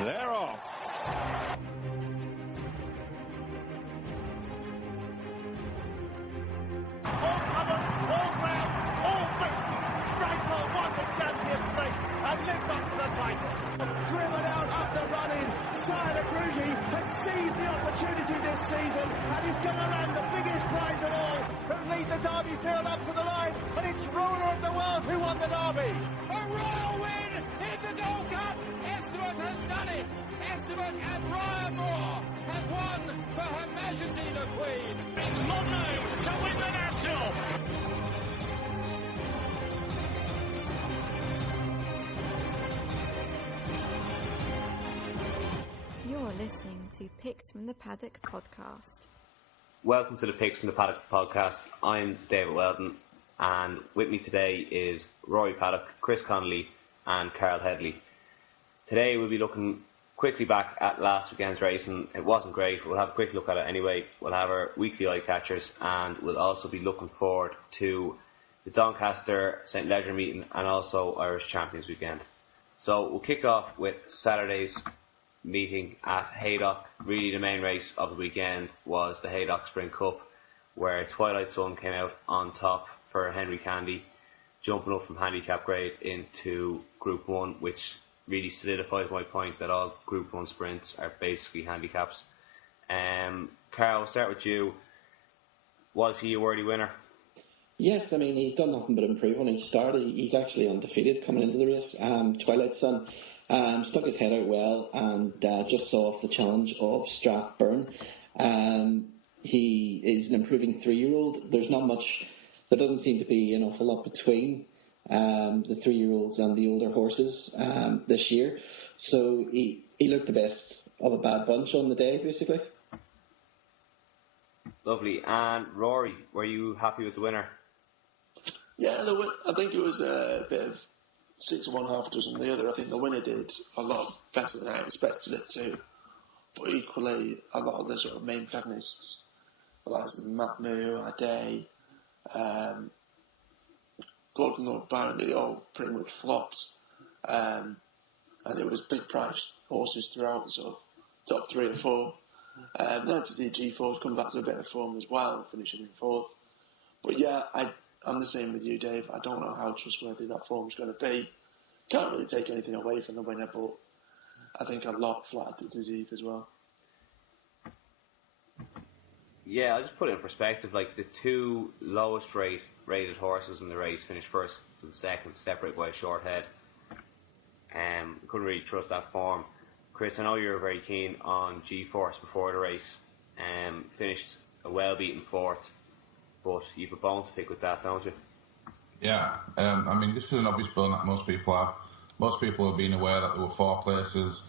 They're off. All covered, all ground, all beaten. Franco won the Champion Stakes and lives up to the title. Driven out after running, Sire Cruz has seized the opportunity this season and he's going to land the biggest prize of all and lead the Derby field up to the line, and it's Ruler of the World who won the Derby. A royal win in the Gold Cup. Esteban has done it. Esteban and Ryan Moore has won for Her Majesty the Queen. It's Mono to win the National. You're listening to Picks from the Paddock podcast. Welcome to the Picks from the Paddock podcast. I'm David Weldon, and with me today is Rory Paddock, Chris Connolly and Carl Headley. Today we'll be looking quickly back at last weekend's racing. It wasn't great, but we'll have a quick look at it anyway. We'll have our weekly eye catchers, and we'll also be looking forward to the Doncaster St Leger meeting and also Irish Champions weekend. So we'll kick off with Saturday's meeting at Haydock. Really the main race of the weekend was the Haydock Spring Cup, where Twilight Sun came out on top for Henry Candy, jumping up from handicap grade into Group 1, which really solidifies my point that all Group 1 sprints are basically handicaps. Carl, I'll start with you. Was he a worthy winner? Yes, I mean, he's done nothing but improve on each start. He's actually undefeated coming into the race. Twilight Sun stuck his head out well and just saw off the challenge of Strathburn. He is an improving 3-year-old. There doesn't seem to be an awful lot between the 3-year-olds and the older horses this year. So he looked the best of a bad bunch on the day, basically. Lovely. And Rory, were you happy with the winner? Yeah, I think it was a bit of 6 of one, half a dozen of the other. I think the winner did a lot better than I expected it to. But equally, a lot of the sort of main favourites, like Matt Moo, Ade, Gordon Lord Byron, they all pretty much flopped. And it was big price horses throughout the sort of top 3 or 4. Now to see G4's come back to a bit of form as well, finishing in 4th. But yeah, I'm the same with you, Dave. I don't know how trustworthy that form's going to be. Can't really take anything away from the winner, but I think a lot flattered to Eve as well. Yeah, I'll just put it in perspective. Like, the 2 lowest rated horses in the race finished first to the second, separated by a short head. Couldn't really trust that form. Chris, I know you were very keen on G-Force before the race. Finished a well-beaten 4th, but you've a bone to pick with that, don't you? Yeah, I mean, this is an obvious bone that most people have. Most people have been aware that there were 4 places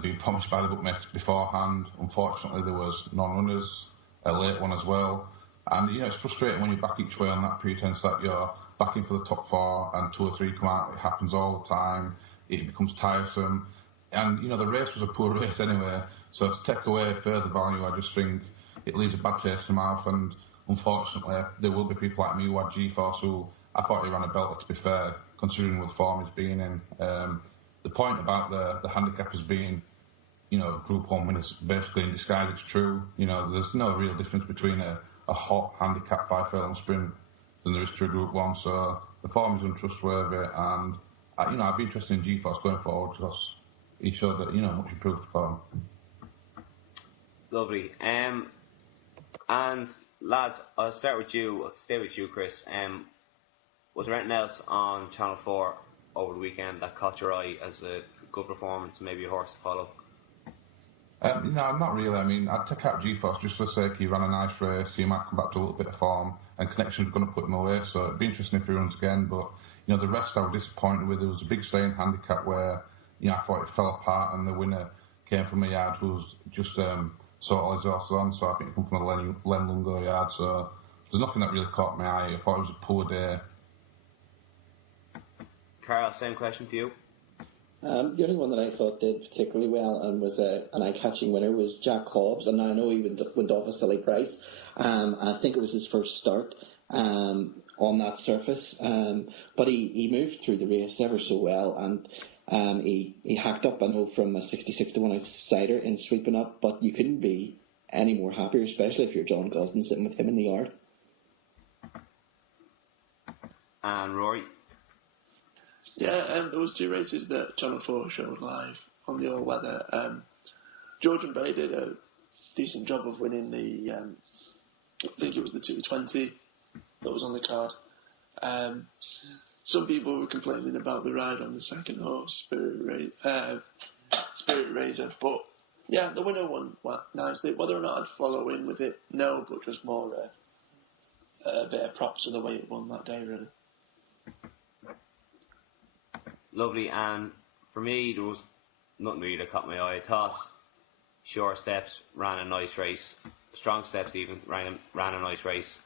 being promised by the bookmakers beforehand. Unfortunately, there was non-runners, a late one as well. And, it's frustrating when you back each way on that pretense that you're backing for the top 4 and 2 or 3 come out. It happens all the time. It becomes tiresome. And, the race was a poor race anyway. So to take away further value, I just think it leaves a bad taste in my mouth. And unfortunately, there will be people like me who had G-Force who I thought he ran a belter, to be fair, considering with the form he's been in. The point about the handicappers being, Group 1 winners basically in disguise, it's true. There's no real difference between a hot handicap 5 furlong sprint than there is to a Group 1. So the form is untrustworthy, and I'd be interested in G-Force going forward because he showed that, much improved form. Lovely. And lads, I'll stay with you, Chris. Was there anything else on Channel 4 over the weekend that caught your eye as a good performance, maybe a horse to follow? No, not really. I mean, I'd take out G-Force just for the sake he ran a nice race. He might come back to a little bit of form, and Connection's going to put him away, so it'd be interesting if he runs again. But, the rest I was disappointed with. There was a big staying handicap where, I thought it fell apart, and the winner came from a yard who was just sort all his horses on, so I think it come from the Len Lungo yard. So there's nothing that really caught my eye. I thought it was a poor day. Carl, same question for you. The only one that I thought did particularly well and was an eye-catching winner was Jack Hobbs, and I know he went off a silly price. I think it was his first start on that surface, but he moved through the race ever so well, and He hacked up, I know, from a 66-1 outsider in sweeping up, but you couldn't be any more happier, especially if you're John Gosden sitting with him in the yard. And Rory? Yeah, there was 2 races that Channel 4 showed live on the all-weather. George and Bay did a decent job of winning the, I think it was the 220 that was on the card. Some people were complaining about the ride on the second horse, Spirit Razor, but yeah, the winner won nicely. Whether or not I'd follow in with it, no, but just more a bit of props to the way it won that day, really. Lovely, and for me, there was nothing really that caught my eye. I thought Short Steps ran a nice race, Strong Steps even ran a nice race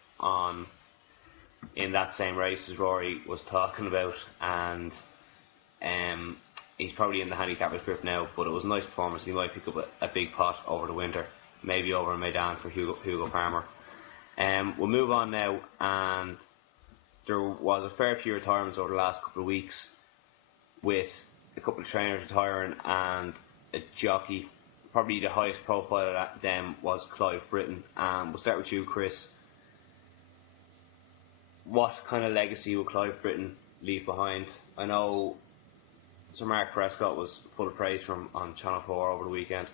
in that same race as Rory was talking about, and he's probably in the handicappers group now, but it was a nice performance. He might pick up a big pot over the winter, maybe over in Maidan for Hugo Farmer. We'll move on now, and there was a fair few retirements over the last couple of weeks, with a couple of trainers retiring and a jockey. Probably the highest profile of them was Clive Britton. We'll start with you, Chris. What kind of legacy will Clive Britton leave behind? I know Sir Mark Prescott was full of praise from on Channel 4 over the weekend.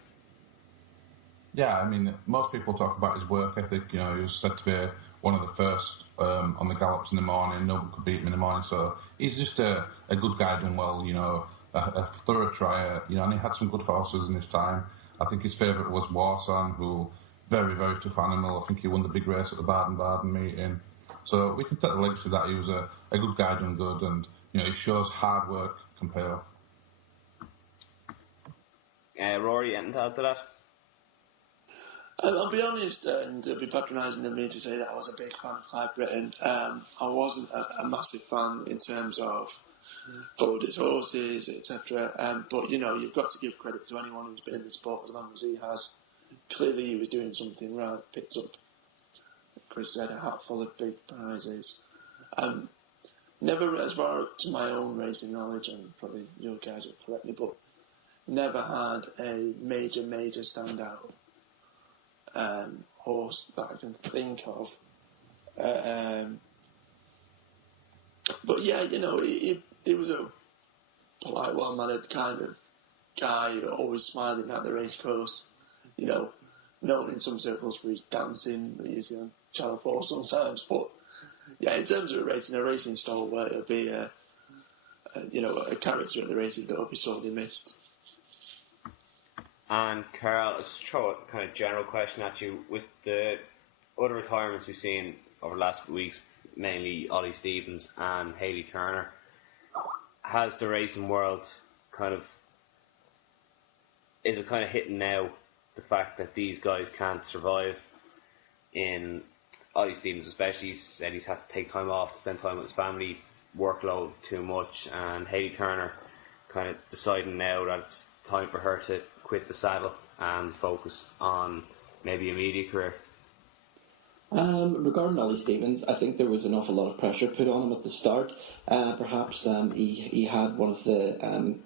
Yeah, I mean, most people talk about his work ethic. You know, he was said to be one of the first on the gallops in the morning. Nobody could beat him in the morning. So he's just a good guy doing well, you know, a thorough trier, you know, and he had some good horses in his time. I think his favourite was Warsan, who very, very tough animal. I think he won the big race at the Baden-Baden meeting. So we can take the legacy that he was a good guy doing good, and, you know, he shows hard work can pay off. Rory, anything to add to that? I'll be honest, and it'll be patronising of me to say that I was a big fan of Clive Britton. I wasn't a massive fan in terms of followed his horses, etc. But, you know, you've got to give credit to anyone who's been in the sport as long as he has. Clearly he was doing something right, picked up, Chris said, a hatful of big prizes. Never, as far to my own racing knowledge, and probably your guys will correct me, but never had a major standout horse that I can think of. But yeah, you know, he was a polite, well-mannered kind of guy, always smiling at the racecourse, you know, known in some circles for his dancing that you see on Channel 4 sometimes. But yeah, in terms of a racing stalwart, it'll be a character at the races that will be sorely missed. And Carl, I'll just throw a kind of general question at you. With the other retirements we've seen over the last few weeks, mainly Ollie Stevens and Hayley Turner, has the racing world is it kind of hitting now the fact that these guys can't survive? In Ollie Stevens especially, he said he's had to take time off to spend time with his family, workload too much, and Hayley Turner kind of deciding now that it's time for her to quit the saddle and focus on maybe a media career. Regarding Ollie Stevens, I think there was an awful lot of pressure put on him at the start. Perhaps he had one of the...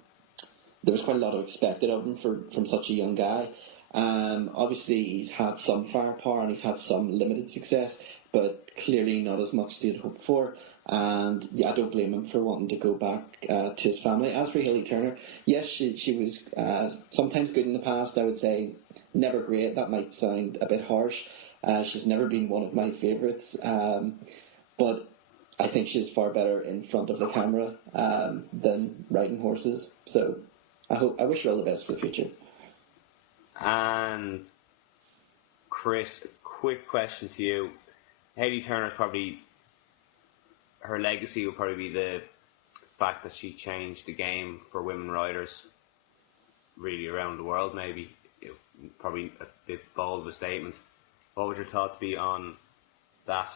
there was quite a lot of expected of him from such a young guy. Obviously, he's had some firepower and he's had some limited success, but clearly not as much as he'd hoped for. And yeah, I don't blame him for wanting to go back to his family. As for Hayley Turner, yes, she was sometimes good in the past. I would say never great. That might sound a bit harsh. She's never been one of my favourites, but I think she's far better in front of the camera than riding horses. So I wish her all the best for the future. And Chris, a quick question to you. Hayley Turner's probably, her legacy will probably be the fact that she changed the game for women riders really around the world, maybe. Probably a bit bold of a statement. What would your thoughts be on that?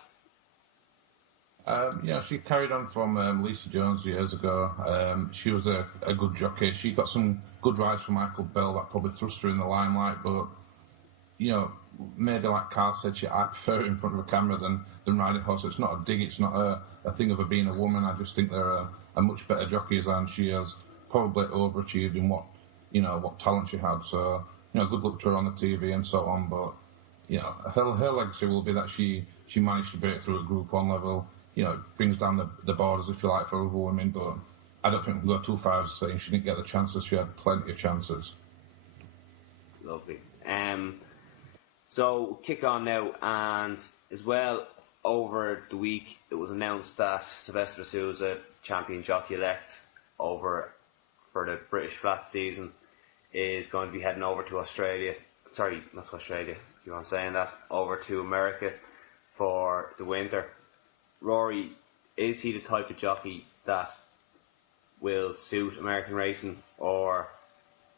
She carried on from Lisa Jones years ago. She was a good jockey. She got some good rides from Michael Bell that probably thrust her in the limelight, but, you know, maybe like Carl said, I prefer it in front of a camera than riding horse. It's not a dig, it's not a thing of her being a woman. I just think they're a much better jockeys, and she has probably overachieved in what talent she had. So, good luck to her on the TV and so on. But, her legacy will be that she managed to break through at Group 1 level. It brings down the borders, if you like, for other women. But I don't think we'll go too far as saying she didn't get the chances. She had plenty of chances. Lovely. So kick on now, and as well, over the week it was announced that Sylvester Sousa, champion jockey elect over for the British flat season, is going to be heading over to Australia. Sorry, not to Australia, if you want saying that, over to America for the winter. Rory, is he the type of jockey that will suit American racing, or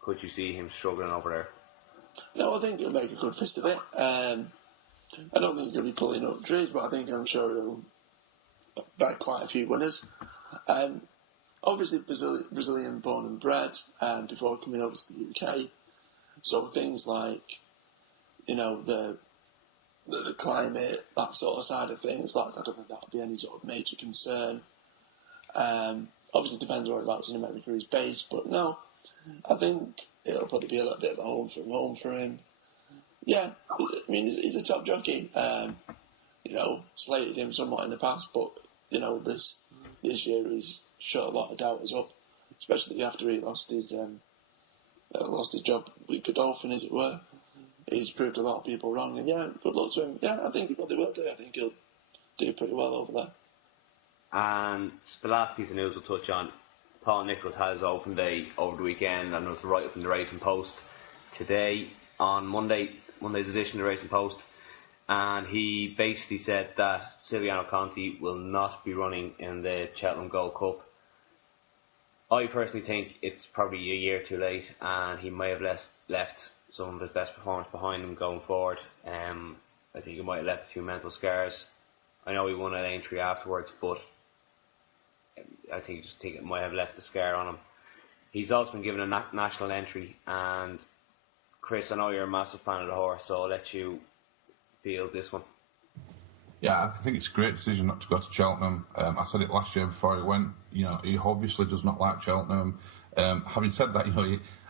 could you see him struggling over there? No, I think he'll make a good fist of it. I don't think he'll be pulling up trees, but I'm sure he'll back quite a few winners. Obviously, Brazilian born and bred, before coming over to the UK. So things like, the climate, that sort of side of things, I don't think that'll be any sort of major concern. Obviously, it depends whereabouts in America he's based, but no, I think it'll probably be a little bit of a home for him. Yeah, he's a top jockey. Slated him somewhat in the past, but this year he's shut a lot of doubters up, especially after he lost his job with Godolphin, as it were. He's proved a lot of people wrong, and good luck to him. Yeah, I think he probably will do. I think he'll do pretty well over there. And just the last piece of news we'll touch on, Paul Nicholls had his open day over the weekend, and it was right up in the Racing Post today on Monday's edition of the Racing Post, and he basically said that Silviano Conti will not be running in the Cheltenham Gold Cup. I personally think it's probably a year too late, and he may have left some of his best performance behind him going forward. I think he might have left a few mental scars. I know he won at Aintree afterwards, but I think it might have left a scar on him. He's also been given a national entry, and Chris, I know you're a massive fan of the horse, so I'll let you field this one. Yeah, I think it's a great decision not to go to Cheltenham. I said it last year before he went. He obviously does not like Cheltenham. Having said that,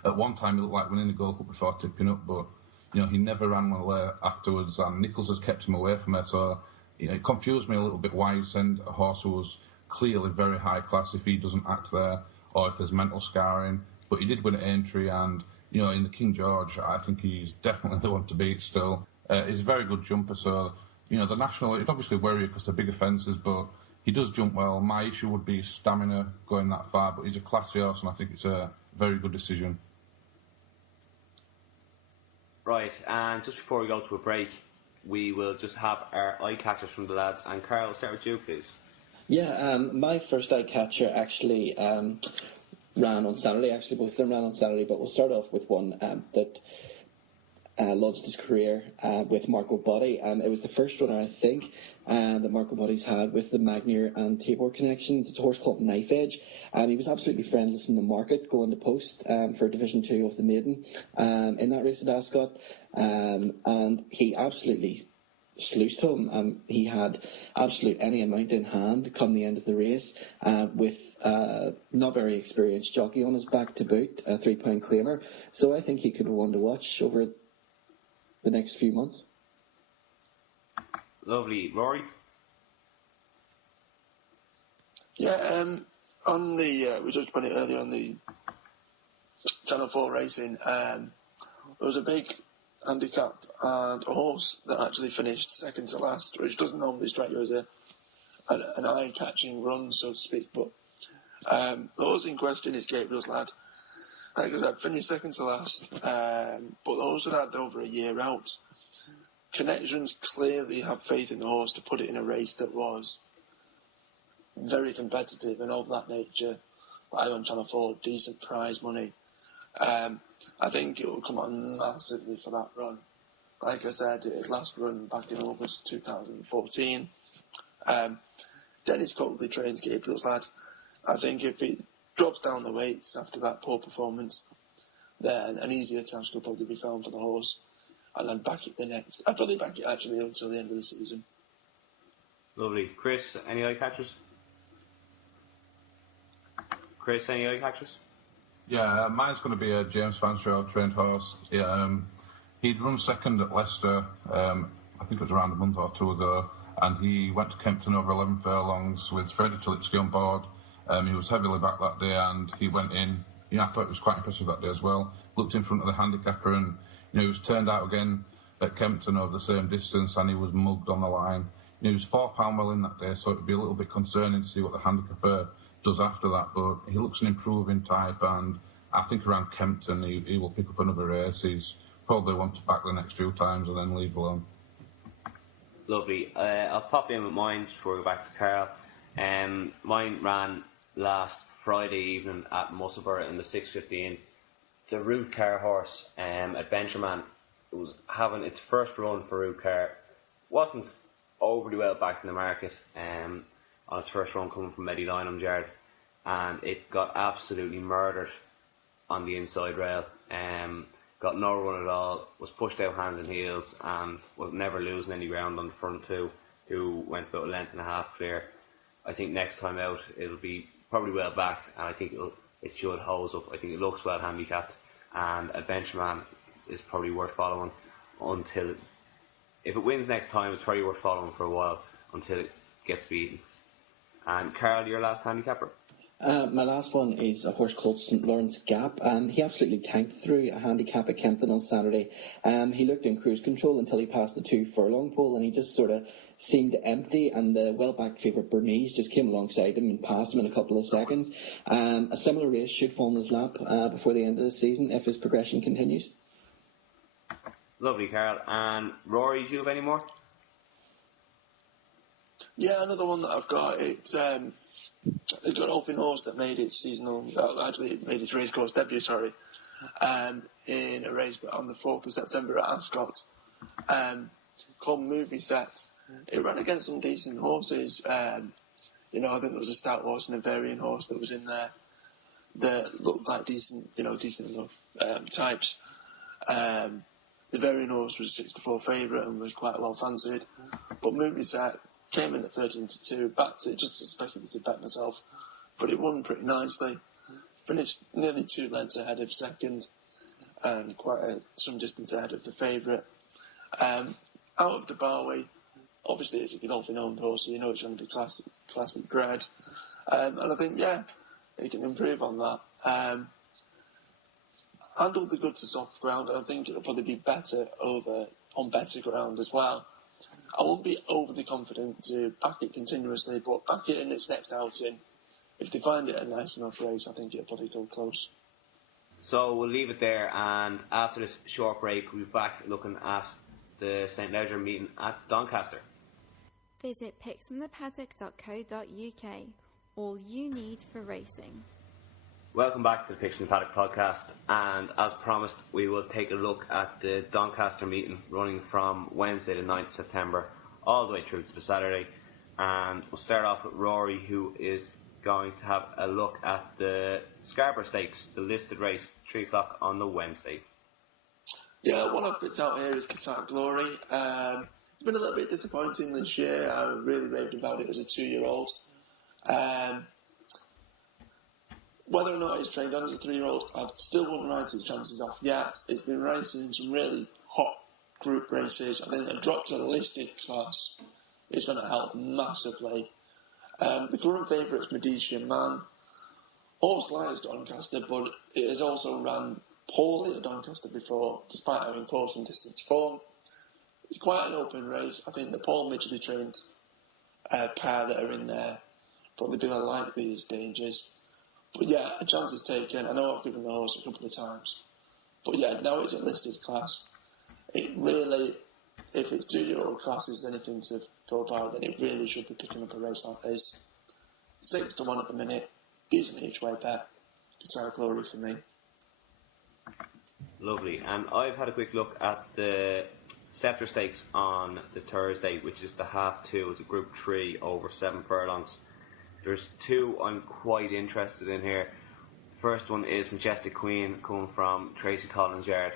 at one time he looked like winning the Gold Cup before tipping up, but he never ran well there afterwards, and Nicholls has kept him away from it. So it confused me a little bit why he sent a horse who was clearly very high class if he doesn't act there, or if there's mental scarring. But he did win at Aintree, and in the King George, I think he's definitely the one to beat still. He's a very good jumper, so the national, it's obviously worrying because they're bigger fences, but he does jump well. My issue would be stamina going that far, but he's a classy horse, and I think it's a very good decision. Right, and just before we go to a break, we will just have our eye catchers from the lads. And Carl, I'll start with you, please. Yeah, my first eye catcher actually ran on Saturday. Actually, both of them ran on Saturday, but we'll start off with one that launched his career with Marco Botti. It was the first runner, I think, that Marco Botti's had with the Magnier and Tabor connections. It's a horse called Knife Edge. He was absolutely friendless in the market, going to post for Division 2 of the Maiden in that race at Ascot. And he absolutely sluiced him. He had absolute any amount in hand come the end of the race with not very experienced jockey on his back to boot, a 3-pound claimer. So I think he could be one to watch over the next few months. Lovely. Rory? Yeah, on the we touched upon it earlier on the Channel 4 racing, there was a big handicap and a horse that actually finished second to last, which doesn't normally strike you as an eye-catching run, so to speak, but the horse in question is Gabriel's Lad. Like I said, finished second to last, but the horse had over a year out. Connections clearly have faith in the horse to put it in a race that was very competitive and of that nature. Live on Channel 4, decent prize money. I think it will come on massively for that run. Like I said, his last run back in August 2014. Dennis Coakley trains Gabriel's Lad. I think if he drops down the weights after that poor performance, then an easier task will probably be found for the horse. And then back it the next. I'd probably back it actually until the end of the season. Lovely. Chris, any eye catchers? Yeah, mine's going to be a James Fanshawe trained horse. He'd run second at Leicester, I think it was around a month or two ago, and he went to Kempton over 11 furlongs with Freddie Tulitsky on board. He was heavily back that day, and he went in. I thought it was quite impressive that day as well. Looked in front of the handicapper, and he was turned out again at Kempton over the same distance, and he was mugged on the line. He was £4 well in that day, so it'd be a little bit concerning to see what the handicapper does after that. But he looks an improving type, and I think around Kempton he will pick up another race. He's probably want to back the next few times and then leave alone. Lovely. I'll pop in with mine before we go back to Carl. Mine ran last Friday evening at Musselburgh in the 6:15. It's a route car horse, Adventureman. It was having its first run for route car. Wasn't overly well backed in the market on its first run coming from Eddie Lynham's yard, and it got absolutely murdered on the inside rail. Got no run at all, was pushed out hands and heels, and was never losing any ground on the front two, who went about a length and a half clear. I think next time out it'll be probably well backed, and I think it should hose up. I think it looks well handicapped, and Adventureman is probably worth following until if it wins next time, it's probably worth following for a while until it gets beaten. And Carl, your last handicapper? My last one is a horse called St Lawrence Gap, and he absolutely tanked through a handicap at Kempton on Saturday. He looked in cruise control until he passed the 2 furlong pole, and he just sort of seemed empty, and the well-backed favourite Bernese just came alongside him and passed him in a couple of seconds. A similar race should fall in his lap before the end of the season if his progression continues. Lovely, Carl. And Rory, do you have any more? Yeah, another one that I've got, it's a Godolphin horse that made its it made its racecourse debut, in a race on the 4th of September at Ascot, called Movie Set. It ran against some decent horses. I think there was a stout horse and a variant horse that was in there that looked like decent enough types. The variant horse was a 6-4 favourite and was quite well fancied, but Movie Set came in at 13-2, backed it just as a speculative bet myself, but it won pretty nicely. Finished nearly 2 lengths ahead of second and some distance ahead of the favourite. Out of the Barway, obviously it's a Godolphin owned horse, so it's going to be classic bred. And I think, he can improve on that. Handled the good to soft ground, and I think it'll probably be better on better ground as well. I won't be overly confident to back it continuously, but back it in its next outing. If they find it a nice enough race, I think it'll probably go close. So we'll leave it there, and after this short break, we'll be back looking at the St Leger meeting at Doncaster. Visit picksfromthepaddock.co.uk. All you need for racing. Welcome back to the Picks from the Paddock podcast, and as promised, we will take a look at the Doncaster meeting running from Wednesday the 9th September all the way through to the Saturday. And we'll start off with Rory, who is going to have a look at the Scepter Stakes, the listed race, 3 o'clock on the Wednesday. Yeah, one I've picked out here is Qatar Glory. It's been a little bit disappointing this year. I really raved about it as a 2-year-old. Whether or not it's trained on as a 3-year-old, I still wouldn't write its chances off yet. It's been racing in some really hot group races. I think a drop to the listed class is going to help massively. The current favourite is Medici Man. Horse lies Doncaster, but it has also ran poorly at Doncaster before, despite having course and distance form. It's quite an open race. I think the Paul Midgley trained pair that are in there probably be unlikely as dangers. But yeah, a chance is taken. I know I've given the horse a couple of times. But yeah, now it's a listed class. It really, if it's 2-year-old class is anything to go by, then it really should be picking up a race like this. 6-1 at the minute. Decent each way bet. Qatar Glory for me. Lovely. And I've had a quick look at the Scepter Stakes on the Thursday, which is the half 2. It's a Group 3 over 7 furlongs. There's 2 I'm quite interested in here. The first one is Majestic Queen, coming from Tracy Collins' yard.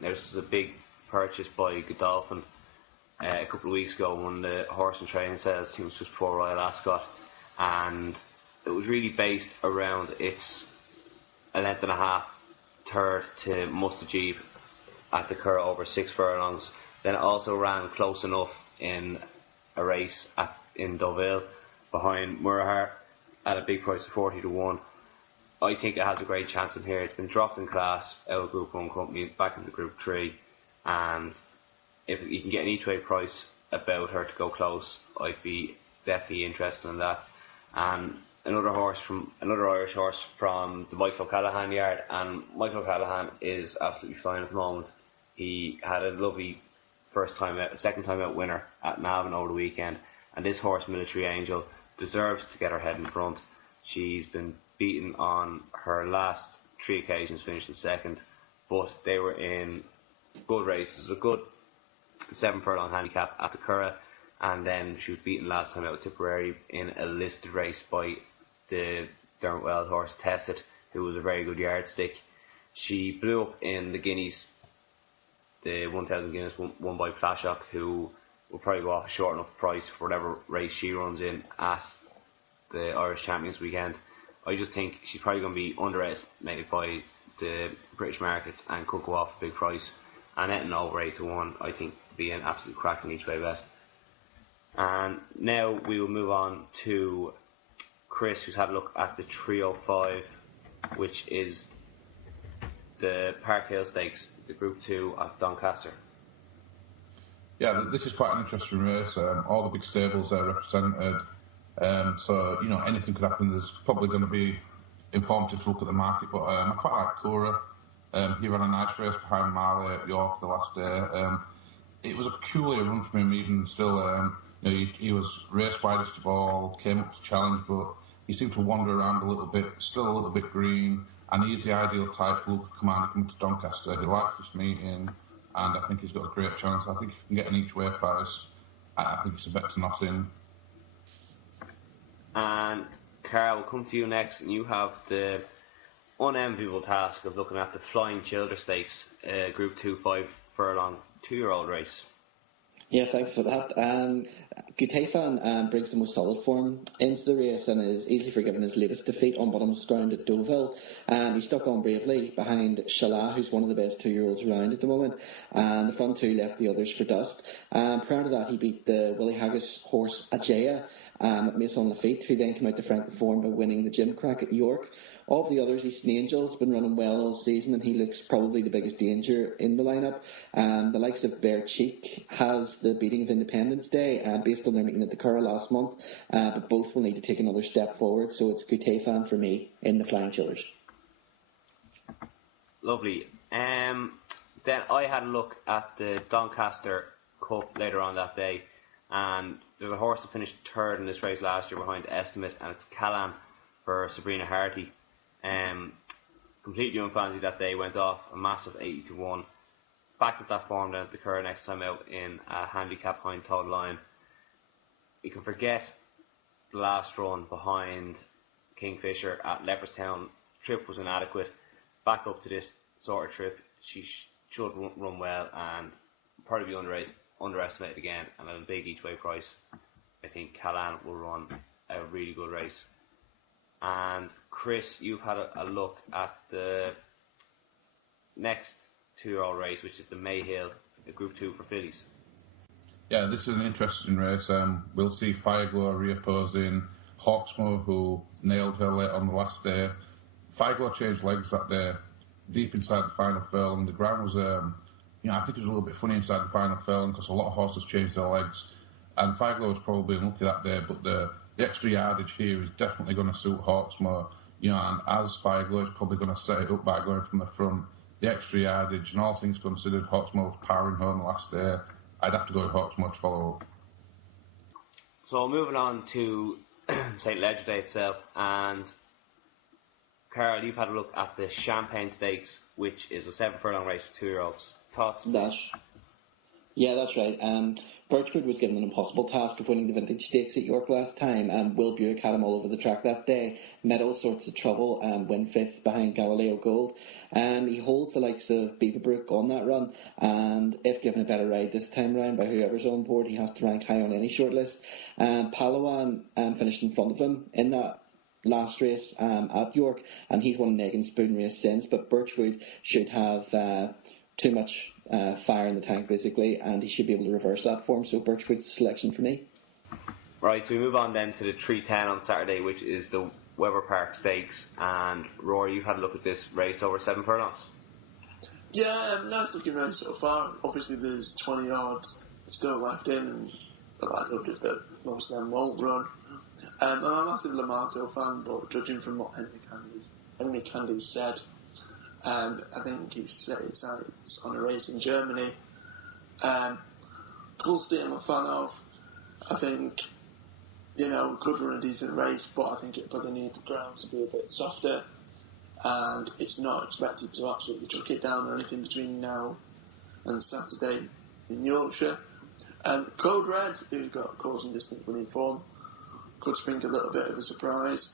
This is a big purchase by Godolphin a couple of weeks ago when the horse and training sales team was just before Royal Ascot, and it was really based around its a length and a half third to Mustajeeb at the Curragh over 6 furlongs. Then it also ran close enough in a race in Deauville behind Murrahart at a big price of 40 to 1. I think it has a great chance in here. It's been dropped in class out of Group 1 company back into Group 3, and if you can get an each way price about her to go close, I'd be definitely interested in that. And another Irish horse from the Michael O'Callaghan yard, and Michael O'Callaghan is absolutely fine at the moment. He had a lovely second time out winner at Navan over the weekend, and this horse, Military Angel, deserves to get her head in front. She's been beaten on her last 3 occasions, finishing second, but they were in good races, a good 7 furlong handicap at the Curragh, and then she was beaten last time out with Tipperary in a listed race by the Dermot Weld horse Tested, who was a very good yardstick. She blew up in the Guineas, the 1,000 Guineas won by Plashock, who will probably go off a short enough price for whatever race she runs in at the Irish Champions weekend. I just think she's probably going to be underestimated by the British markets and could go off a big price. And anything over 8 to 1, I think, would be an absolute cracking each way bet. And now we will move on to Chris, who's had a look at the 305, which is the Park Hill Stakes, the Group 2 at Doncaster. Yeah, this is quite an interesting race. All the big stables are represented. So, anything could happen. There's probably going to be informative look at the market, but I quite like Curragh. He ran a nice race behind Marley at York the last day. It was a peculiar run for him, even still. He was race widest of all, came up to challenge, but he seemed to wander around a little bit, still a little bit green, and he's the ideal type for Luca Commander coming to Doncaster. He likes this meeting, and I think he's got a great chance. I think if you can get an each way price, I think it's a bet to not in. And Carl, we'll come to you next, and you have the unenviable task of looking at the Flying Childer Stakes, Group 2 5 furlong 2-year-old race. Yeah, thanks for that. Gutefan brings the most solid form into the race and is easily forgiven his latest defeat on bottom's ground at Deauville. He stuck on bravely behind Shala, who's one of the best 2-year-olds around at the moment, and the front two left the others for dust. Prior to that, he beat the Willie Haggis horse Ajaya at Maison Lafitte, who then came out to frank the form by winning the Gimcrack at York. Of the others, Eastern Angel has been running well all season, and he looks probably the biggest danger in the lineup. The likes of Bear Cheek has the beating of Independence Day based on their meeting at the Curragh last month, but both will need to take another step forward, so it's Gutefan for me in the Flying Chillers. Lovely. Then I had a look at the Doncaster Cup later on that day, and there's a horse that finished third in this race last year behind Estimate, and it's Callan for Sabrina Harty. Completely unfancied that day, went off a massive 80 to 1. Back at that form then at the Curragh next time out in a handicap behind Todd Line. You can forget the last run behind Kingfisher at Leopardstown. Trip was inadequate. Back up to this sort of trip, she should run well and probably be underestimated again. And at a big each way price, I think Callan will run a really good race. And Chris, you've had a look at the next 2-year-old race, which is the Mayhill, the Group 2 for fillies. Yeah, this is an interesting race. We'll see Fireglow reopposing Hawksmoor, who nailed her late on the last day. Fireglow changed legs that day, deep inside the final furlong. The ground was, I think it was a little bit funny inside the final furlong because a lot of horses changed their legs. And Fireglow was probably unlucky that day, but the extra yardage here is definitely going to suit Hawksmoor, and as Fireglow is probably going to set it up by going from the front, the extra yardage and all things considered, Hawksmoor was powering home the last day. I'd have to go with Hawksmoor to follow up. So moving on to St. Ledger Day itself, and Carl, you've had a look at the Champagne Stakes, which is a 7 furlong race for 2-year-olds. Thoughts? Yeah, that's right. Birchwood was given an impossible task of winning the Vintage Stakes at York last time, and Will Buick had him all over the track that day. Met all sorts of trouble, went 5th behind Galileo Gold. He holds the likes of Beaverbrook on that run, and if given a better ride this time round by whoever's on board, he has to rank high on any shortlist. Palawan finished in front of him in that last race at York, and he's won an egg and spoon race since. But Birchwood should have too much fire in the tank, basically, and he should be able to reverse that form. So Birchwood's the selection for me. Right, so we move on then to the 310 on Saturday, which is the Weber Park Stakes. And Rory, you've had a look at this race over 7 furlongs. Yeah, nice looking race so far. Obviously, there's 20 yards still left in, and the likelihood is that most of them won't run. I'm a massive Lamarto fan, but judging from what Henry Candy said, I think he's set his sights on a race in Germany. Goldstein I'm a fan of. I think, could run a decent race, but I think it probably need the ground to be a bit softer, and it's not expected to absolutely chuck it down or anything between now and Saturday in Yorkshire. Code Red, who's got course and distance running form, could spring a little bit of a surprise.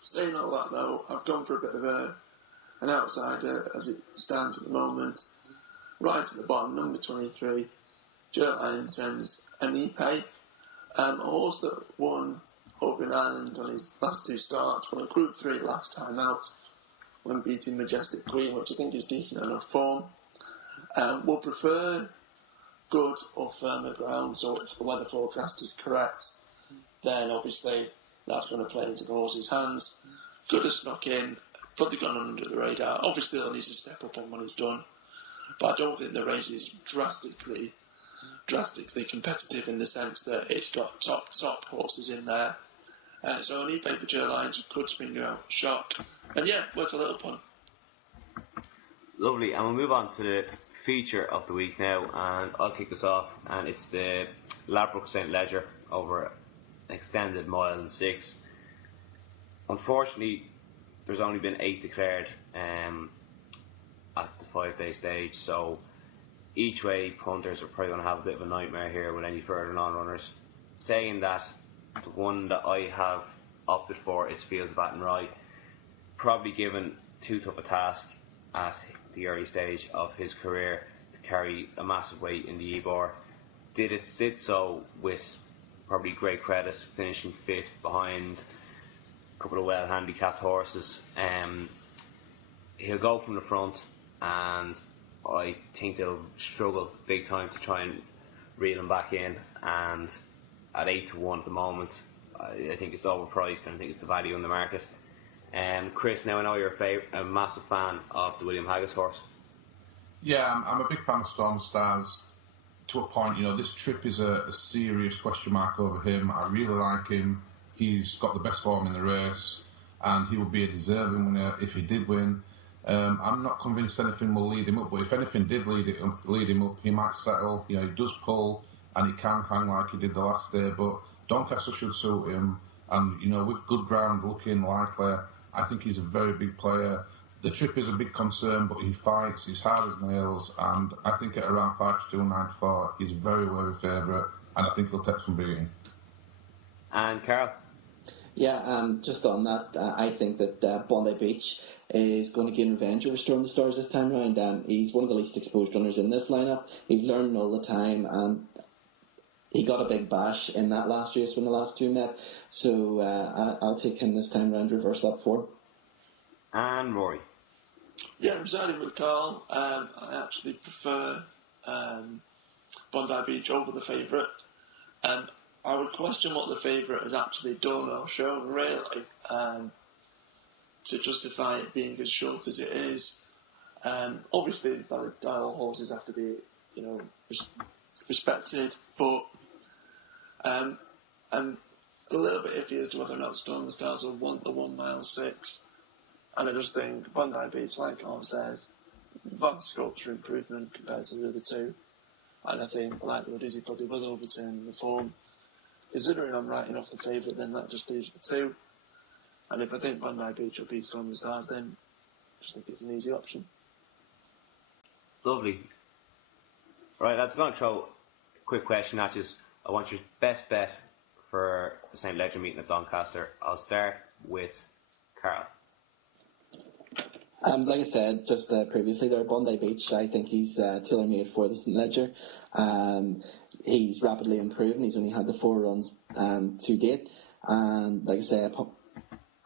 Saying all that though, I've gone for a bit of an outsider as it stands at the moment. Right at the bottom, number 23, Joe Ironton's Anipe, a horse that won over in Ireland on his last 2 starts, won a Group 3 last time out when beating Majestic Queen, which I think is decent enough form. Will prefer good or firmer ground, so if the weather forecast is correct, then obviously that's going to play into the horse's hands. Could have snuck in, probably gone under the radar. Obviously he'll need to step up on what he's done, but I don't think the race is drastically competitive in the sense that it's got top horses in there. So any paper Joe Lyons could spring out shock, and yeah, worth a little punt. Lovely, and we'll move on to the feature of the week now, and I'll kick us off, and it's the Ladbroke St. Leger over an extended 1.6 miles. Unfortunately, there's only been 8 declared at the 5-day stage, so each way punters are probably going to have a bit of a nightmare here with any further non-runners. Saying that, the one that I have opted for is Fields of Attenry, probably given too tough a task at the early stage of his career to carry a massive weight in the Ebor. Did so with probably great credit, finishing 5th behind a couple of well handicapped horses. He'll go from the front, and I think they'll struggle big time to try and reel him back in, and at 8-1 at the moment, I think it's overpriced, and I think it's a value in the market. Chris, now I know you're a massive fan of the William Haggis horse. Yeah, I'm a big fan of Storm Stars. To a point, this trip is a serious question mark over him. I really like him. He's got the best form in the race, and he would be a deserving winner if he did win. I'm not convinced anything will lead him up, but if anything did lead him up, he might settle. He does pull, and he can hang like he did the last day, but Doncaster should suit him, and with good ground looking likely, I think he's a very big player. The trip is a big concern, but he fights, he's hard as nails, and I think at around 5-2-9-4, he's a very worthy favourite, and I think he'll take some beating. And Carol? Yeah, just on that, I think that Bondi Beach is going to gain revenge over Storm the Stars this time round. He's one of the least exposed runners in this lineup. He's learning all the time, and he got a big bash in that last race when the last 2 met. So I'll take him this time round, reverse that form. And Rory? Yeah, I'm siding with Carl. I actually prefer Bondi Beach over the favourite. I would question what the favourite has actually done or shown, really, to justify it being as short as it is. Obviously, dial horses have to be, respected, but I'm a little bit iffy as to whether or not Storm Stars will want the 1.6 miles. And I just think Bondi Beach, like Carl says, vast scope for improvement compared to the other 2. And I think the likelihood is he probably will overturn the form. Considering I'm writing off the favourite, then that just leaves the 2. And if I think Bondi Beach will beat Storm Stars, then I just think it's an easy option. Lovely. Right, lads, I'm going to throw a quick question at you. I want your best bet for the St. Leger meeting at Doncaster. I'll start with Carl. Like I said just previously there, Bondi Beach, I think he's tailor-made for the St. Leger. He's rapidly improving. He's only had the 4 runs to date. And like I say,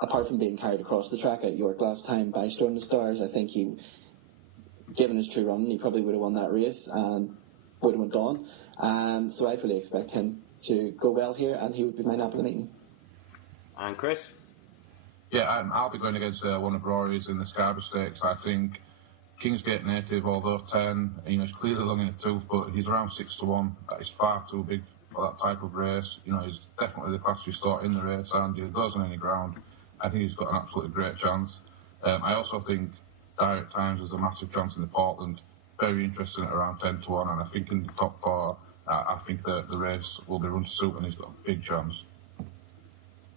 apart from being carried across the track at York last time by Storm the Stars, I think given his true run, he probably would have won that race and would have went on. So I fully expect him to go well here, and he would be my nap of the meeting. And Chris? Yeah, I'll be going against one of Rory's in the Scepter Stakes. I think Kingsgate native, although 10, he's clearly long in the tooth, but he's around 6-1. That is far too big for that type of race. He's definitely the class you start in the race, and if he goes on any ground, I think he's got an absolutely great chance. I also think Direct Times has a massive chance in the Portland. Very interesting at around 10-1, and I think in the top 4, I think the race will be run to suit, and he's got a big chance.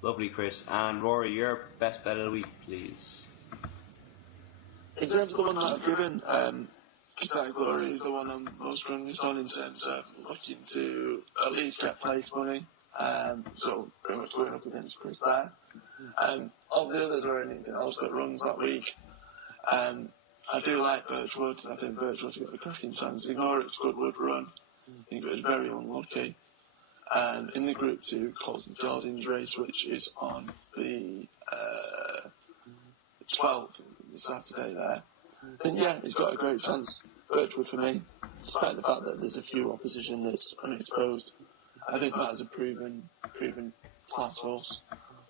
Lovely, Chris. And Rory, your best bet of the week, please. In terms of the one that I've given, Exciting Glory is the one I'm most strongest on in terms of looking to at least get place money. So pretty much going up against Chris there. Of the others or anything else that runs that week, I do like Birchwood. I think Birchwood's got a cracking chance. Ignore its Goodwood run. I think it was very unlucky. And in the Group 2, Colton Jordan's race, which is on the 12th, the Saturday there. And yeah, he's got a great chance, Birchwood for me, despite the fact that there's a few opposition that's unexposed. I think that is a proven class horse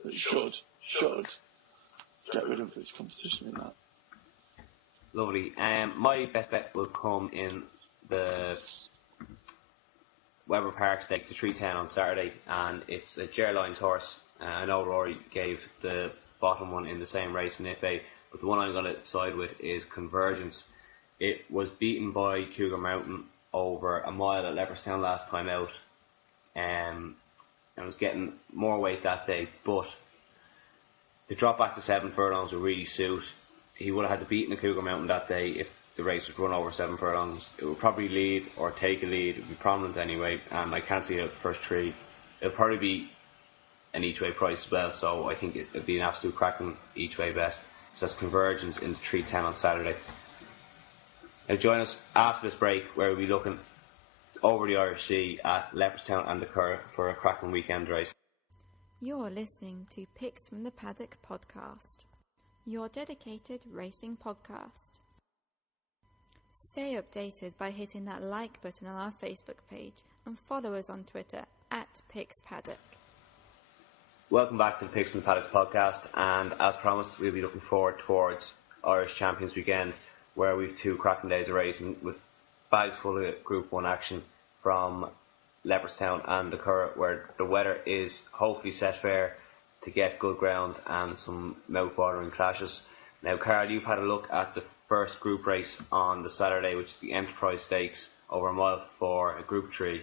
that should get rid of its competition in that. Lovely. My best bet will come in the Weber Park Stakes, the 310 on Saturday, and it's a Gerline's horse. I know Rory gave the bottom one in the same race in FA, but the one I'm going to side with is Convergence. It was beaten by Cougar Mountain over a mile at Leopardstown last time out, and was getting more weight that day, but the drop back to 7 furlongs would really suit. He would have had to beat the Cougar Mountain that day if the race was run over 7 furlongs. It would probably lead or take a lead. It would be prominent anyway, and I can't see it at the first 3. It'll probably be an each way price as well, so I think it'd be an absolute cracking each way bet. So that's Convergence in the 310 on Saturday. Now join us after this break, where we'll be looking over the Irish Sea at Leopardstown and the Curragh for a cracking weekend race. You're listening to Picks from the Paddock podcast, your dedicated racing podcast. Stay updated by hitting that like button on our Facebook page and follow us on Twitter at PicksPaddock. Welcome back to the Picks from the Paddock podcast, and as promised, we'll be looking forward towards Irish Champions Weekend, where we've 2 cracking days of racing with bags full of Group 1 action from Leopardstown and the Curragh, where the weather is hopefully set fair to get good ground and some mouth-watering clashes. Now, Carl, you've had a look at the first group race on the Saturday, which is the Enterprise Stakes over a mile for a Group 3.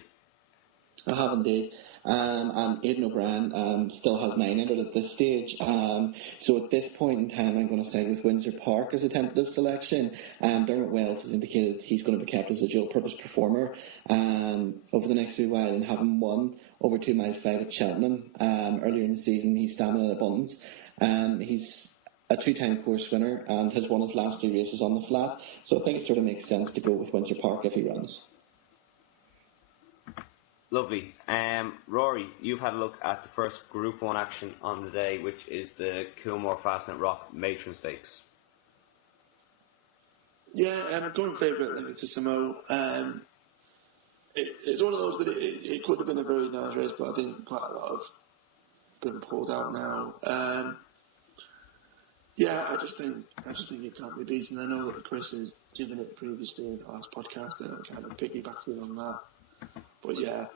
I have indeed. And Aidan O'Brien still has 9 entered at this stage. So at this point in time, I'm going to side with Windsor Park as a tentative selection. Dermot Wells has indicated he's going to be kept as a dual-purpose performer over the next few while, and having won over 2 miles 5 at Cheltenham earlier in the season. He's stamina in abundance. He's a 2-time course winner and has won his last 2 races on the flat. So I think it sort of makes sense to go with Windsor Park if he runs. Lovely. Rory, you've had a look at the first Group 1 action on the day, which is the Coolmore Fastnet Rock Matron Stakes. Yeah, I'm going favourite Legatissimo. It's one of those that it could have been a very nice race, but I think quite a lot have been pulled out now. Yeah, I just think it can't be beaten. I know that Chris has given it previously in the last podcast, and I'm kind of piggybacking on that. But yeah,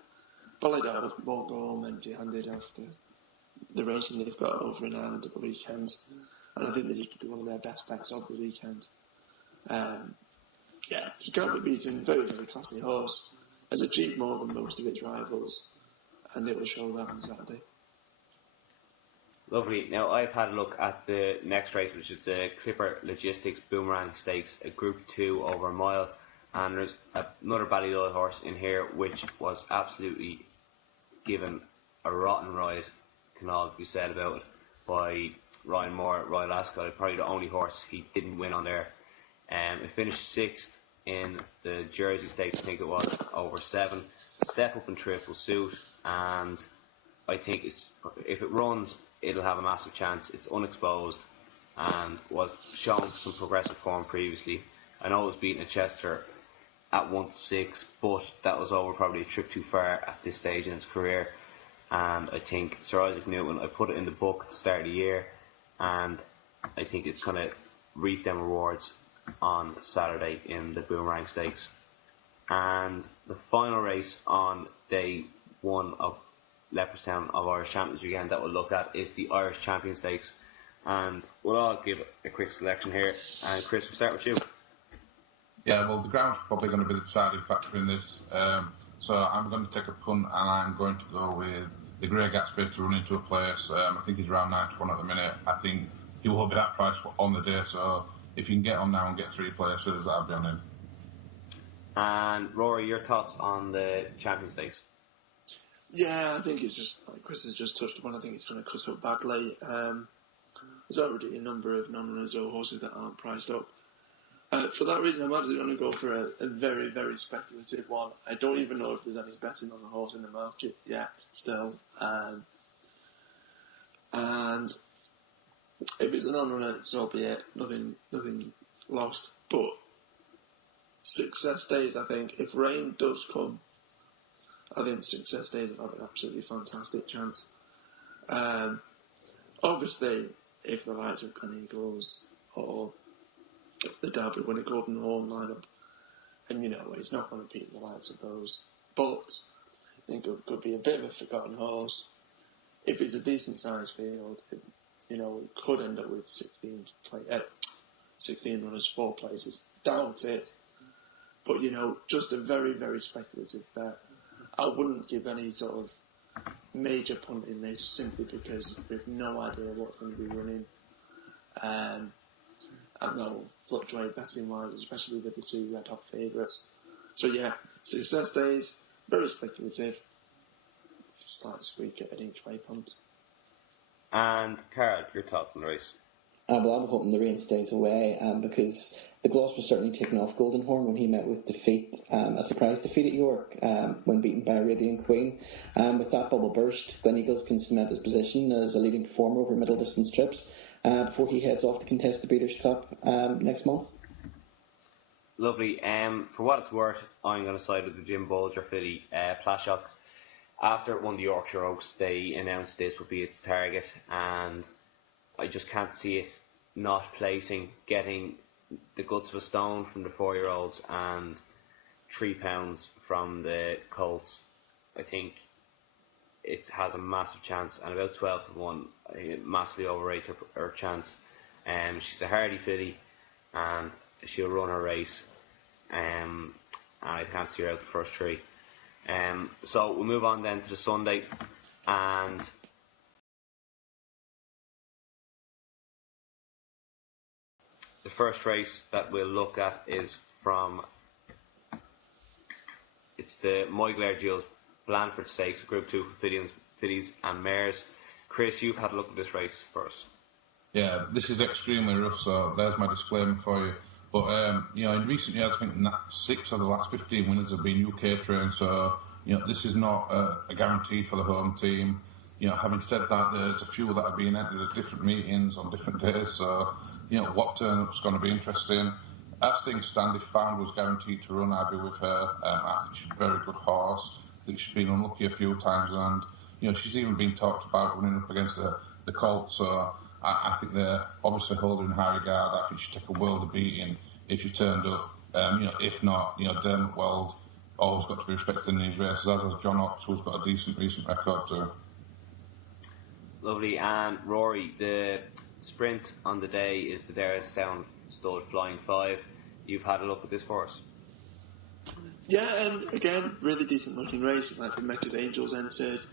Ballydown won't go home empty-handed after the racing they've got over in Ireland at the weekend, and I think this is one of their best bets of the weekend. Yeah, he can't be beaten. Very, very classy horse. Has achieved more than most of its rivals, and it will show that on Saturday. Lovely. Now, I've had a look at the next race, which is the Clipper Logistics Boomerang Stakes, a Group 2 over a mile. And there's another Ballydoyle horse in here which was absolutely given a rotten ride, can all be said about it, by Ryan Moore at Royal Ascot. Probably the only horse he didn't win on there. It finished 6th in the Jersey Stakes, I think it was, over 7. Step up and trip will suit, and I think if it runs, it'll have a massive chance. It's unexposed and was shown some progressive form previously. I know it was beaten at Chester at 1-6, but that was over probably a trip too far at this stage in its career. And I think Sir Isaac Newton, I put it in the book at the start of the year, and I think it's going to reap them rewards on Saturday in the Boomerang Stakes. And the final race on day 1 of Leopardstown of Irish Champions weekend that we'll look at is the Irish Champion Stakes. And we'll all give a quick selection here. And Chris, we'll start with you. Yeah, well, the ground's probably going to be the deciding factor in this. So I'm going to take a punt, and I'm going to go with the Grey Gatsby to run into a place. I think he's around 9-1 at the minute. I think he will be that price on the day. So if you can get on now and get 3 places, I'll be on him. And Rory, your thoughts on the Champion Stakes? Yeah, I think it's just, like Chris has just touched upon, I think it's going to cut up badly. There's already a number of non-runners or horses that aren't priced up. For that reason, I'm actually going to go for a very, very speculative one. I don't even know if there's any betting on the horse in the market yet, still. And if it's a non-runner, so be it. Nothing lost. But Success Days, I think, if rain does come, I think Success Days will have an absolutely fantastic chance. Obviously, if the likes of Gun Eagles or the Derby win a Golden Horn lineup, and it's not going to beat the likes of those, but I think it could be a bit of a forgotten horse. If it's a decent sized field, it could end up with 16 runners, 4 places. Doubt it, but just a very, very speculative bet. I wouldn't give any sort of major punt in this simply because we have no idea what's going to be running. And that will fluctuate betting wise, especially with the 2 red hot favourites. So yeah, Success Days, very speculative. Slight squeak at an each way punt. And Carl, your thoughts on the race? Well, I'm hoping the rain stays away because the gloss was certainly taken off Golden Horn when he met with defeat, a surprise defeat at York when beaten by Arabian Queen. With that bubble burst, Glen Eagles can cement his position as a leading performer over middle distance trips before he heads off to contest the Breeders' Cup next month. Lovely. For what it's worth, I'm going to side with the Jim Bolger filly, Plashock. After it won the Yorkshire Oaks, they announced this would be its target, and I just can't see it not placing, getting the guts of a stone from the 4-year-olds and £3 from the colts. I think it has a massive chance, and about 12-1, I massively overrate her chance. She's a hardy filly, and she'll run her race, and I can't see her out the first 3. So we'll move on then to the Sunday, and the first race that we'll look at is it's the Moyglare Duels Blandford Stakes, Group 2 for fillies and mares. Chris, you've had a look at this race first. Yeah, this is extremely rough, so there's my disclaimer for you. But, in recent years, I think 6 of the last 15 winners have been UK trained, so, this is not a guarantee for the home team. Having said that, there's a few that have been entered at different meetings on different days, so, what turn-up's going to be interesting. As things stand, if Found was guaranteed to run, I'd be with her. I think she's a very good horse. I think she's been unlucky a few times, and, she's even been talked about running up against the colts, so I think they're obviously holding in high regard. I think she'd take a world of beating if she turned up. If not, Dermot Weld always got to be respected in these races, as has John Ox, who's got a decent recent record too. Lovely. And Rory, the sprint on the day is the Darragstown stud Flying 5. You've had a look at this for us. Yeah, again, really decent looking race. Like the Mecca's Angels entered.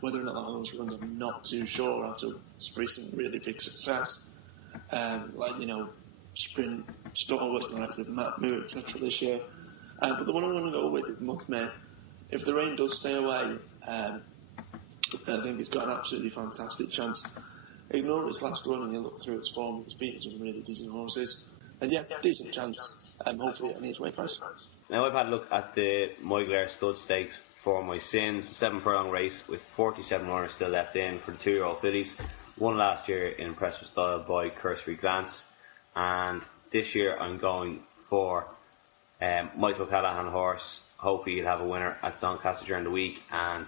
Whether or not that horse runs, I'm not too sure after recent really big success. Sprint stalwarts the likes of Matt Moo, etc. this year. But the one I want to go with is Muckmare. If the rain does stay away, I think it's got an absolutely fantastic chance. Ignore its last run and you look through its form, it's beaten some really decent horses. And yeah, decent chance, hopefully at an each way price. Now I've had a look at the Moyglare Stud Stakes for my sins. 7 furlong race with 47 runners still left in for the 2-year-old fillies. Won last year in impressive style by Cursory Glance, and this year I'm going for Michael Callahan horse. Hopefully he'll have a winner at Doncaster during the week, and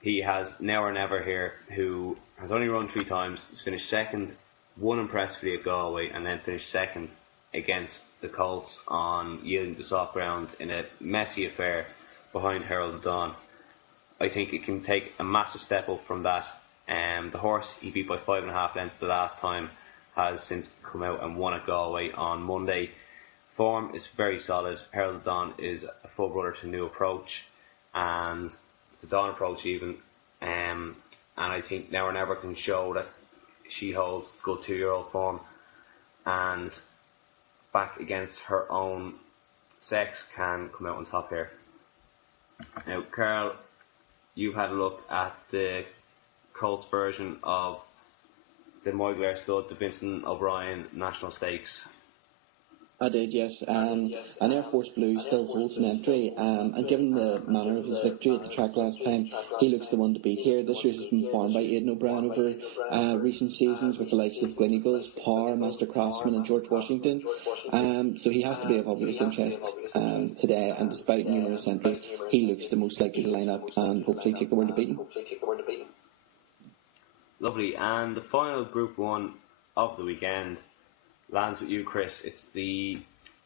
he has Now or Never here, who has only run 3 times. He's finished second, won impressively at Galway, and then finished second against the Colts on yielding to soft ground in a messy affair behind Herald of Dawn. I think it can take a massive step up from that. The horse he beat by 5.5 lengths the last time has since come out and won at Galway on Monday. Form is very solid. Herald of Dawn is a full brother to New Approach, and the Dawn Approach even. And I think Now or Never can show that she holds good 2-year-old form, and back against her own sex can come out on top here. Now, Carl, you've had a look at the Colts version of the Moyglare stud, the Vincent O'Brien National Stakes. I did, yes. And Air Force Blue still holds an entry. And given the manner of his victory at the track last time, he looks the one to beat here. This race has been farmed by Aidan O'Brien over recent seasons with the likes of Glen Eagles, Power, Master Craftsman and George Washington. So he has to be of obvious interest today. And despite numerous entries, he looks the most likely to line up and hopefully take the win to beat him. Lovely. And the final Group 1 of the weekend lands with you, Chris. It's the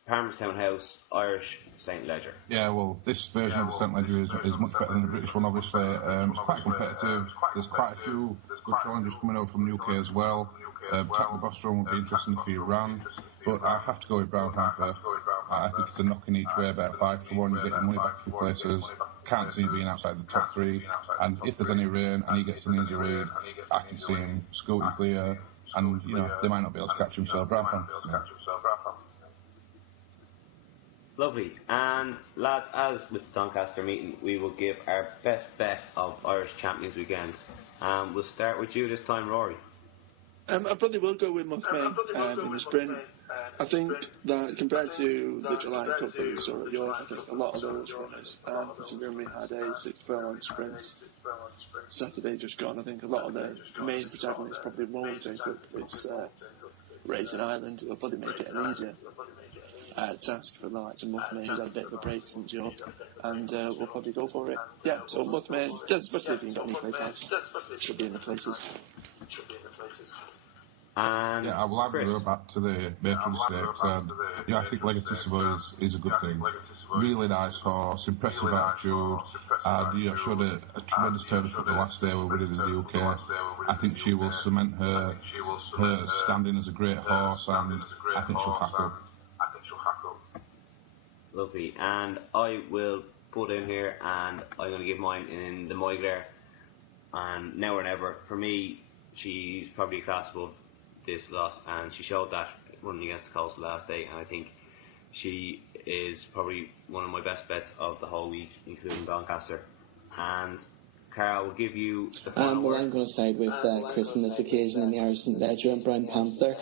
Palmerstown House Irish St. Leger. Yeah, well, this version of the St. Leger is much better than the British one, obviously. It's quite competitive. There's quite a few good challengers coming out from UK as well. Tackle Bostrom would be interesting if he ran, but I have to go with Brown Panther. I think it's a knock in each way, about 5 to 1. You get your money back for places. Can't see him being outside the top 3. And if there's any rain and he gets an easy lead, I can see him scooting clear. And, they might not be able to catch him, so Brown Panther. Yeah. Lovely. And, lads, as with the Doncaster meeting, we will give our best bet of Irish Champions Weekend. We'll start with you this time, Rory. I probably will go with Muthman in the sprint. I think that compared to the July Cup that we saw at York, I think a lot of those runners, considering we had a 6 furlong sprint Saturday just gone, I think a lot of the main protagonists probably won't take up this race in Ireland. It'll probably make it an easier task for the likes of Muthman, who's had a bit of a break since York, and we'll probably go for it. Yeah, so Muthman, especially if you got any free cards, should be in the places. And I will have to go back to the Matron Stakes. I think Legatissimo is a good thing. Really nice horse, impressive attitude, and showed a tremendous turn of foot the last day we were in the UK. I think she will cement her standing as a great horse, and I think she'll tackle. Lovely. And I will put in here, and I'm going to give mine in the Moyglare. And Now or Never, for me, she's probably a class above this lot, and she showed that running against the Colts last day, and I think she is probably one of my best bets of the whole week, including Doncaster. And Carl, will give you the final word. I'm going to side with Chris on this occasion in the Irish St. Leger and Brown Panther.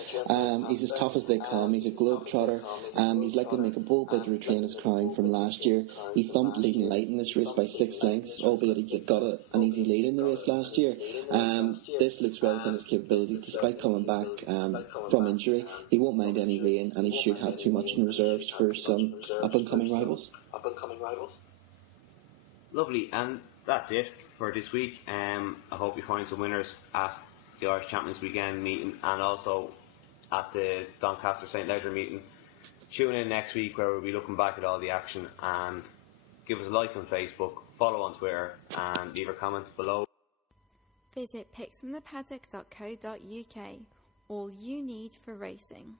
He's as tough as they come. He's a globetrotter. He's likely to make a bold bid to retain his crown from last year. He thumped Leading Light in this race by 6 lengths, albeit he got an easy lead in the race last year. This looks well within his capability, despite coming back from injury. He won't mind any rain, and he should have too much in reserves for some up-and-coming rivals. Lovely, and that's it for this week. I hope you find some winners at the Irish Champions Weekend meeting and also at the Doncaster St. Leger meeting. Tune in next week where we'll be looking back at all the action, and give us a like on Facebook, follow on Twitter, and leave a comment below. Visit picksfromthepaddock.co.uk. All you need for racing.